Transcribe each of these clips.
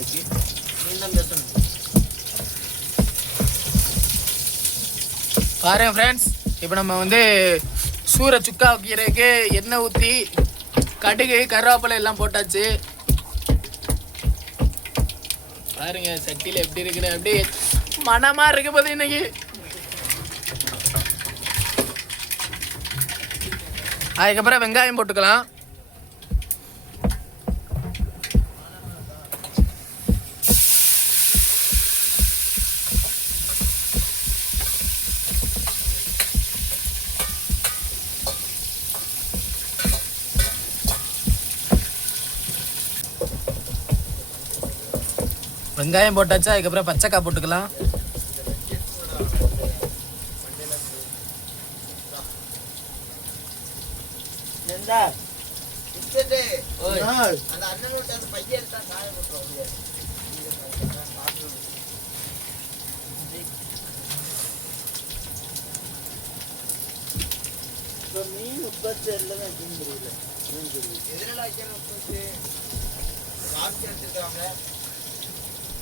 இப்போதைக்கு மீண்டும் பேசணும் ஃப்ரெண்ட்ஸ் இப்போ நம்ம வந்து சூர சுக்கா கீரைக்கு எண்ணெய் ஊற்றி கடுகு கருவேப்பிலை எல்லாம் போட்டாச்சு. பாருங்க சட்டியில் எப்படி இருக்குது அப்படியே மனமாக இருக்கு போது இன்னைக்கு. அதுக்கப்புறம் வெங்காயம் போட்டுக்கலாம். வெங்காயம் போட்டாச்சு? அதுக்கப்புறம் பச்சைக்காய் போட்டுக்கலாம். மீன் உற்பத்தி எல்லாமே அப்படின்னு தெரியல. எதிரில் வைக்கிற உப்பு காப்பி எடுத்துருக்காங்க உப்பு உப்பு பாக்ஸ் அது உடஞ்சு உடஞ்சு உப்பு எடுத்து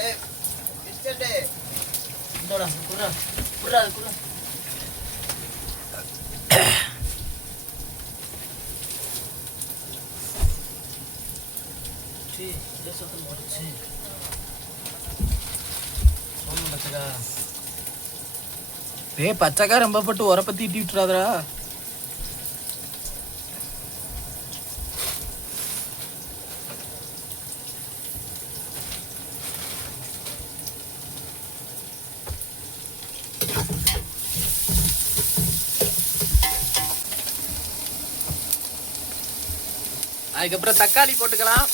ஏ பச்சைக்கா ரொம்ப பட்டு உரப்பத்தி இட்டி விட்டுறாதரா சீ, இதே சத்தம் போட்டுச்சு. ஆமா, பச்சைக்காய். டேய் பச்சைக்காய் ரொம்ப போட்டு உரப்ப தீட்டி விட்டுறாதடா அதுக்கப்புறம் தக்காளி போட்டுக்கலாம்.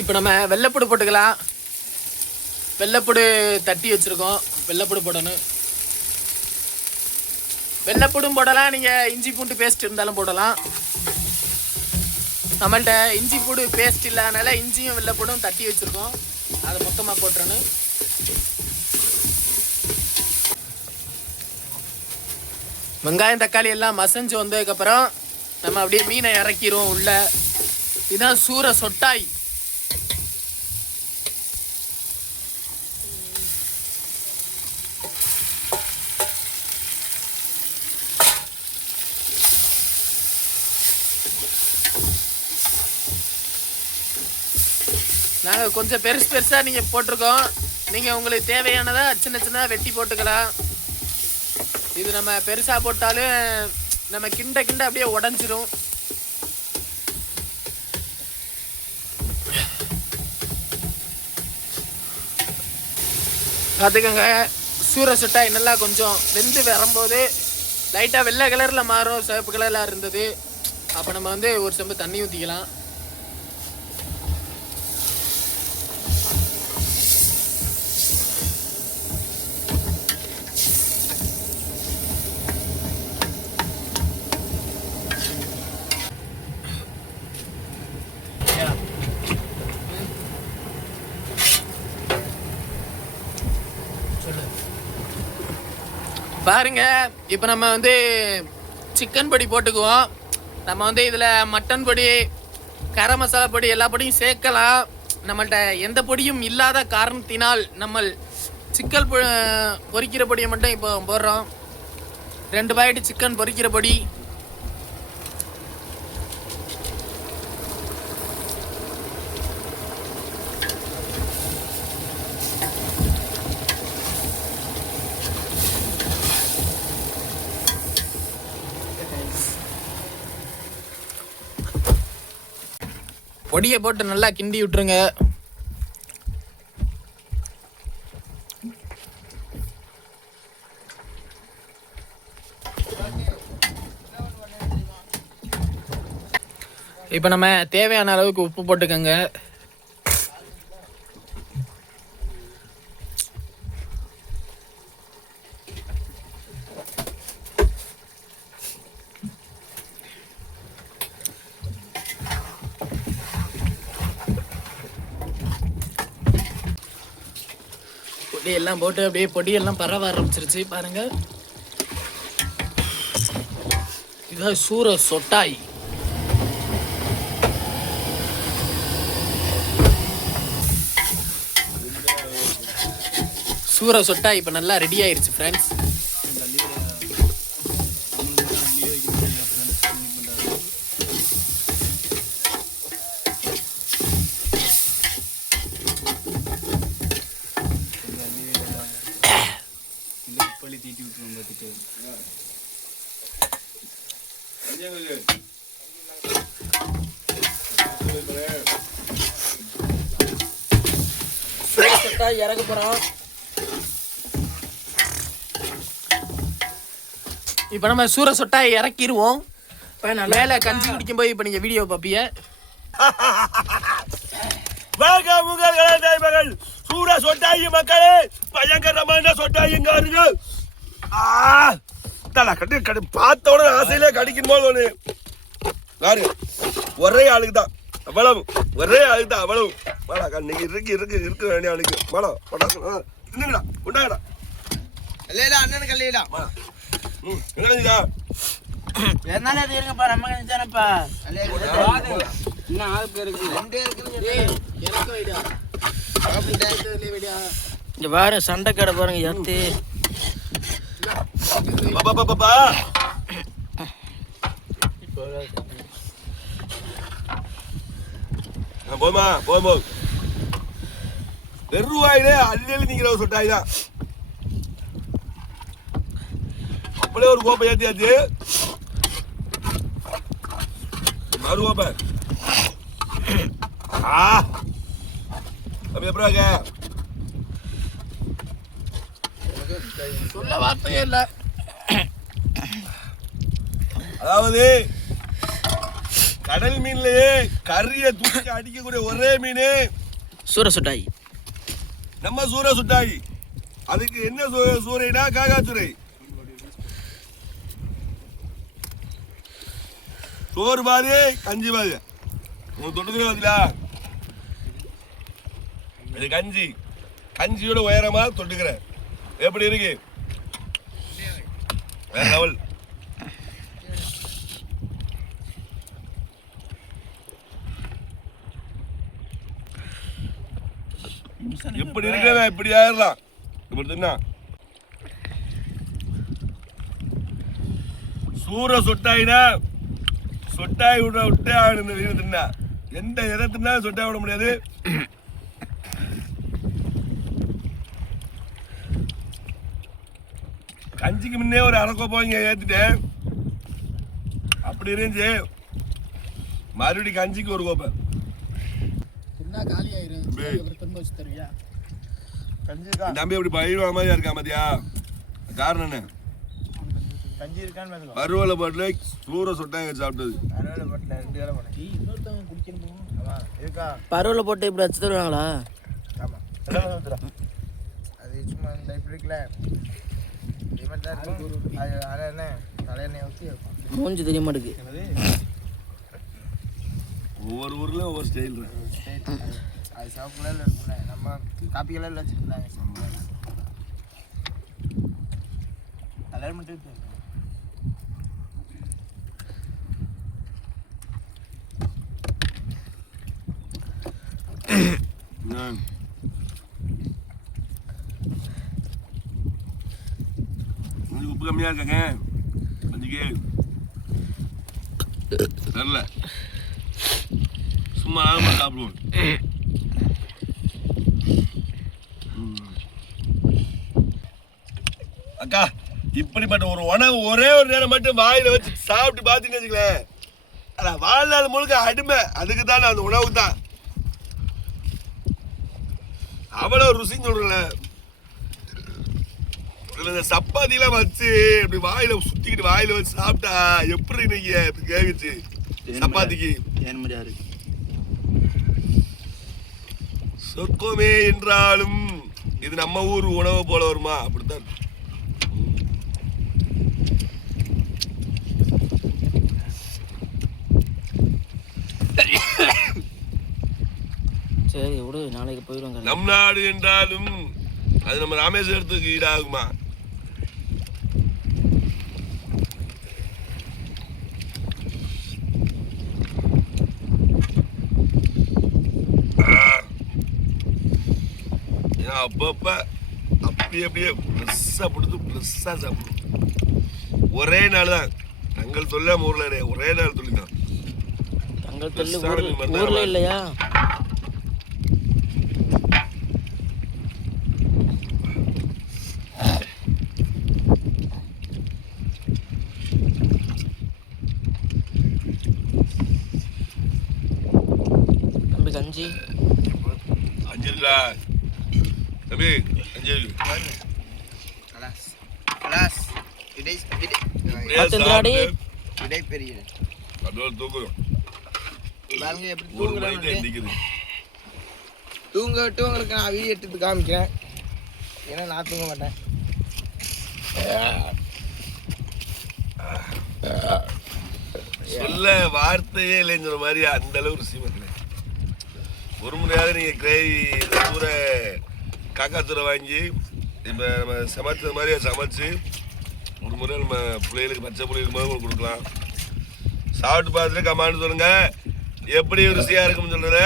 இப்போ நம்ம வெள்ளைப்பூடு போட்டுக்கலாம். வெள்ளைப்பூடு தட்டி வச்சுருக்கோம். வெள்ளைப்பூடு போடணும். வெள்ளைப்பூடும் போடலாம். நீங்கள் இஞ்சி பூண்டு பேஸ்ட் இருந்தாலும் போடலாம். நம்மள்ட்ட இஞ்சி பூடு பேஸ்ட் இல்லாதனால இஞ்சியும் வெள்ளைப்பூடும் தட்டி வச்சுருக்கோம். அதை மொத்தமாக போட்டுறணும். வெங்காயம் தக்காளி எல்லாம் மசஞ்சு வந்ததுக்கப்புறம் நம்ம அப்படியே மீனை இறக்கிடுவோம் உள்ள. இதுதான் சூற சொட்டாய். நாங்கள் கொஞ்சம் பெருசு பெருசாக நீங்கள் போட்டிருக்கோம். நீங்கள் உங்களுக்கு தேவையானதை சின்ன சின்னதாக வெட்டி போட்டுக்கலாம். இது நம்ம பெருசாக போட்டாலும் நம்ம கிண்ட கிண்ட அப்படியே உடஞ்சிரும். பார்த்துக்கோங்க சூற சுட்டாய் நல்லா கொஞ்சம் வெந்து வரும்போது லைட்டாக வெள்ளை கலரில் மாறும் சிவப்பு கலரில் இருந்தது. அப்போ நம்ம வந்து ஒரு செம்பு தண்ணி ஊற்றிக்கலாம் பாருங்க இப்போ நம்ம வந்து சிக்கன் பொடி போட்டுக்குவோம். நம்ம வந்து இதில் மட்டன் பொடி கரம் மசாலா பொடி எல்லா பொடியும் சேர்க்கலாம். நம்மள்கிட்ட எந்த பொடியும் இல்லாத காரணத்தினால் நம்ம சிக்கல் பொ- பொரிக்கிற பொடியை மட்டும் இப்போ போடுறோம். ரெண்டு பாக்கெட் சிக்கன் பொரிக்கிற பொடி பொடியை போட்டு நல்லா கிண்டி விட்டுருங்க. இப்போ நம்ம தேவையான அளவுக்கு உப்பு போட்டுக்கோங்க. அப்படியே எல்லாம் போட்டு அப்படியே பொடியெல்லாம் பரவ ஆரம்பிச்சிருச்சு. பாருங்க. இதான் சூர சொட்டாய். சூர சொட்டாய் இப்போ நல்லா ரெடி ஆயிருச்சு ஃப்ரெண்ட்ஸ் பள்ளி தீட்டி விட்டுருவோம் பார்த்துட்டு சூர சொட்டாய் இறக்க போகிறோம் இப்போ நம்ம சூர சொட்டாய் இறக்கிடுவோம் மேலே கஞ்சி குடிக்கும் போது இப்போ நீங்கள் வீடியோ பார்ப்பீங்க. வாங்க உங்கள் மகள் சூர சொட்டாயி மக்களே பயங்கரமான சொட்டாயிங்க இருக்கு கட்டாடா கட்டு கடு பார்த்தோட ஆசையிலே கடிக்கணுமோ ஒன்று பாருங்க ஒரே ஆளுக்கு தான். அவ்வளவு. ஒரே ஆளுக்கு தான் அவ்வளவு. வாடா இன்னைக்கு இருக்கு இருக்கு இருக்கு வேண்டிய ஆளுக்கு. வாடா பட்டாசு தின்னுங்கடா உண்டாங்கடா இல்லையா அண்ணனுக்கு இல்லையா ம் என்னடா என்னால அது இருங்கப்பா நம்ம நினைச்சானப்பா இன்னும் ஆளுக்கு இருக்கு ரெண்டே இருக்கு இங்க வேற சண்டை கடை பாருங்க எத்து பாப்பா பாப்பா போமா போதும் போதும் வெறுவாயிலே அள்ளி அள்ளி நிக்கிற ஒரு சொட்டாய் தான் அப்படியே ஒரு கோப்பை ஏற்றியாச்சு மறு கோப்பை ஆ அப்படி எப்படி இருக்க சொல்ல வார்த்தையே இல்லை. அதாவது கடல் மீன்லயே கறிய தூக்கி அடிக்கக்கூடிய ஒரே மீன் சூர சுட்டாய். நம்ம சூர சுட்டாய். அதுக்கு என்ன சூ- சூறைனா காக்காச்சுரை சோறு. பாரு கஞ்சி பாரு உன் தொட்டுக்கிறே பார்த்தீங்களா இது கஞ்சி. கஞ்சியோட உயரமா தொட்டுக்கிறேன். எப்படி இருக்கு? லெவல் எப்படி இருக்கிறவன் இப்படி ஆயிடலாம் இப்படி தின்னா சூற சொட்டாயினா சொட்டாய் விட விட்டே ஆகணும் இது தின்னா. எந்த எதை தின்னாலும் சொட்டாய் விட முடியாது. கஞ்சிக்கு முன்னே ஒரு அரைக்கோப்பம் இங்க ஏத்திட்டேன் அப்படி இருந்துச்சு மறுபடியும் கஞ்சிக்கு ஒரு கோப்பை. என்ன காலி ஆயிரும் டேய். திரும்ப வச்சு தருவியா கஞ்சி இருக்கா தம்பி அப்படி பயிர் மாதிரியா இருக்கா மதியா காரணம் என்ன? கஞ்சி இருக்கான்னு பார்த்துக்கோ வறுவலை பாட்டில் சூற சொட்டாங்க சாப்பிட்டது. அதனால பட்டில ரெண்டு வேலை போனேன். இன்னொருத்தவங்க குடிக்கணும்? ஆமா இருக்கா? பருவல போட்டு இப்படி வச்சு தருவாங்களா? ஆமா. எல்லாம் ஊத்துறா. அது சும்மா இந்த இப்படி இருக்குல்ல. மூஞ்சி தெரிய மாட்டேங்குது. ஒவ்வொரு ஊர்ல ஒவ்வொரு ஸ்டைல் அது சிவப்பு கலரில் இருக்கும்ல. நம்ம காப்பி கலரில் வச்சுருந்தாங்க கலர் மட்டும். உப்பு கம்மியா இருக்காங்க அஞ்சுக்கு தெரில சும்மா ஆகமாக சாப்பிடுவோம். அக்கா இப்படிப்பட்ட ஒரு உணவு ஒரே ஒரு நேரம் மட்டும் வாயில வச்சு சாப்பிட்டு பார்த்தீங்கன்னு வச்சுங்களேன் அதான் வாழ்நாள் முழுக்க அடிமை. அதுக்கு தான் அந்த உணவு தான். அவ்வளோ ருசின்னு சொல்றேன் இந்த சப்பாத்திலாம் வச்சு இப்படி வாயில சுத்திக்கிட்டு வாயில வச்சு சாப்பிட்டா எப்படி நீங்க கேவிச்சு? சப்பாத்திக்கு. ஏன் மாதிரியா இருக்கு சொர்க்கமே என்றாலும் இது நம்ம ஊர் உணவு போல வருமா? அப்படித்தான். சரி விடு நாளைக்கு போயிடுவாங்க நம் நாடு என்றாலும் அது நம்ம ராமேஸ்வரத்துக்கு ஈடாகுமா ஆ. அப்பப்ப அப்படியே அப்படியே ப்ளஸ்ஸாக கொடுத்து ப்ளஸ்ஸாக சாப்பிடும் ஒரே நாள் தான். தங்கள் தொல்லை ஊரில் ஒரே நாள் தொழில் தான். தங்கள் தொல்லு ஊர்ல- இல்லையா? அஞ்சலிடா கலாஸ் கலாஸ் இடை இடை அப்படியே பத்தொன்பதாடி. சாப்பிட்டு இடை பெரிய அதோட தூக்குறோம் பாருங்க எப்படி ஒரு மணிக்கு தூங்குறாங்க நிற்குது தூங்க விட்டு உங்களுக்கு நான் வீடியோ எடுத்து காமிக்கிறேன் ஏன்னா நான் தூங்க மாட்டேன் சொல்ல வார்த்தையே இல்லைங்கிற மாதிரி அந்த அளவு ருசி மக்களே ஒரு முறையாவது நீங்க கிரேவி தூர காக்காத்தூரை வாங்கி இப்போ நம்ம சமைச்சது மாதிரி சமைச்சு ஒரு முறை நம்ம பிள்ளைகளுக்கு பச்சை பிள்ளைகளுக்கு உங்களுக்கு கொடுக்கலாம். சாப்பிட்டு பார்த்துட்டு கமான்னு சொல்லுங்க. எப்படி ருசியா இருக்கும்னு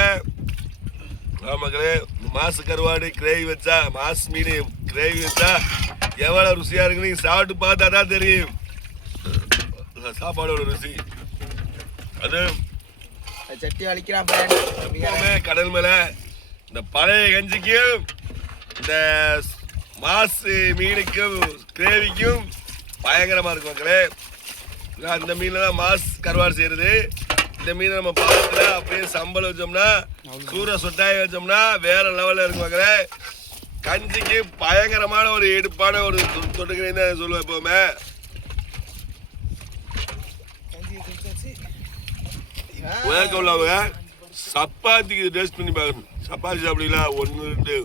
ஆ மக்களே மாசு கருவாடு கிரேவி வச்சா மாசு மீன் கிரேவி வச்சா எவ்வளோ ருசியா இருக்குன்னு நீங்க சாப்பிட்டு பார்த்தா தான் தெரியும். சாப்பாடோட ருசி. அது சட்டி எப்பவுமே கடல் மேல இந்த பழைய கஞ்சிக்கும் இந்த மாசு மீனுக்கும் கிரேவிக்கும் பயங்கரமாக இருக்கும் மக்களே. நான் அந்த மீனில் தான் மாஸ் கருவாடு செய்யறது. இந்த மீனை நம்ம பாலத்துல அப்படியே சம்பளம் வச்சோம்னா சூற சொட்டாய் வச்சோம்னா வேற லெவலில் இருக்கும் மக்களே. கஞ்சிக்கு பயங்கரமான ஒரு எடுப்பான ஒரு தொட்டுக்கிறேன்னு தான் சொல்லுவேன் எப்பவுமே. உள்ளவங்க சப்பாத்திக்கு டேஸ்ட் பண்ணி பார்க்கணும். சப்பாத்தி சாப்பிடுங்களா ஒன்று ரெண்டு.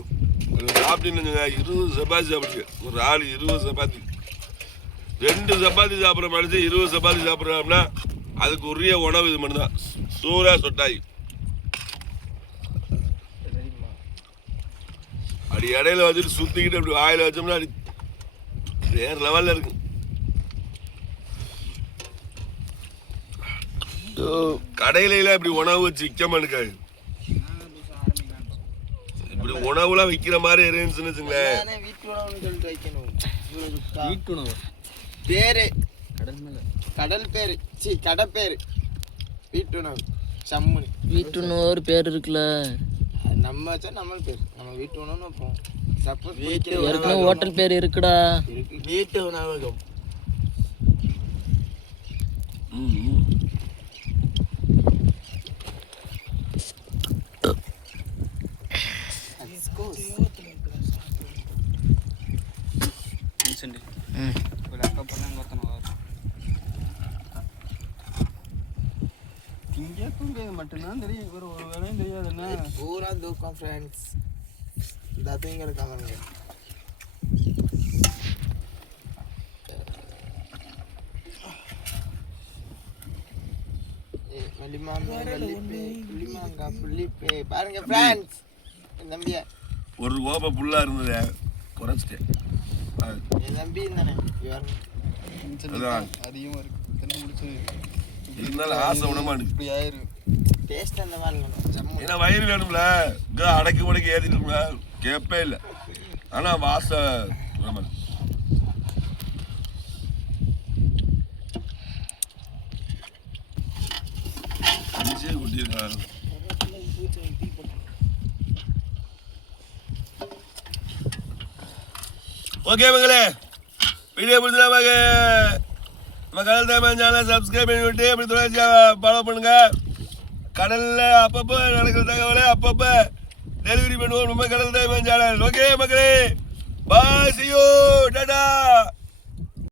சாப்பிட்டீங்கன்னு இருபது சப்பாத்தி சாப்பிடுங்க ஒரு ஆள் இருபது சப்பாத்தி. ரெண்டு சப்பாத்தி சாப்பிட்ற மனுஷன் இருபது சப்பாத்தி சாப்பிட்றாங்கன்னா அதுக்கு உரிய உணவு இது மட்டும்தான். சூறா சொட்டாய். அப்படி இடையில வச்சுட்டு சுத்திக்கிட்டு அப்படி வாயில் வச்சோம்னா அப்படி வேறு லெவலில் இருக்கு. கடையில எல்லாம் இப்படி உணவு வச்சு விற்க மாட்டேங்காது இப்படி உணவுலாம் விற்கிற மாதிரி இருந்துச்சுன்னு வச்சுங்களேன். வீட்டு உணவுன்னு சொல்லிட்டு வைக்கணும். சுத்தா. வீட்டுணவு பேரு. கடல் மேல. கடல் பேரு. சி கடை பேரு. வீட்டு உணவு. சம்முனி. வீட்டுன்னு ஒரு பேர் இருக்குல்ல. நம்ம வச்சா நம்ம பேர். நம்ம வீட்டு உணவுன்னு வைப்போம். சப்போஸ் ஏற்கனவே ஹோட்டல் பேர் இருக்குடா. இருக்கு. வீட்டு உணவகம். ம், ம். சண்டே ம். ஒரு அக்கா பண்ணாங்க ஒருத்தன திங்க தூங்க மட்டும்தான் தெரியும் ஒரு ஒரு வேலையும் தெரியாது என்ன பூரா தூக்கம் ஃப்ரெண்ட்ஸ் இந்த தூங்க இருக்காங்க பாருங்க ஃப்ரெண்ட்ஸ் என் ஒரு கோப புல்லா இருந்தது குறைச்சிட்டேன். அதிகமாக இருக்கு. இருந்தாலும் ஆசை விட மாட்டேங்குது ஏன்னா வயிறு வேணும்ல. இங்க அடக்கி உடக்கி ஏத்திட்டுல கேப்பே இல்லை. ஆனா வாசை மாட்டேங்குது. அரிசியே கொட்டியிருக்காங்க ஓகே மங்களே வீடியோ பிடிச்சா மக. நம்ம கடல் தேமன் சேனல் சப்ஸ்கிரைப் பண்ணிவிட்டு அப்படி தொடர்ச்சி ஃபாலோ பண்ணுங்க. கடலில் அப்பப்போ நடக்கிற தகவலை அப்பப்போ டெலிவரி பண்ணுவோம். நம்ம கடல் தேமன் சேனல் ஓகே மக்களே பாசியோ டாடா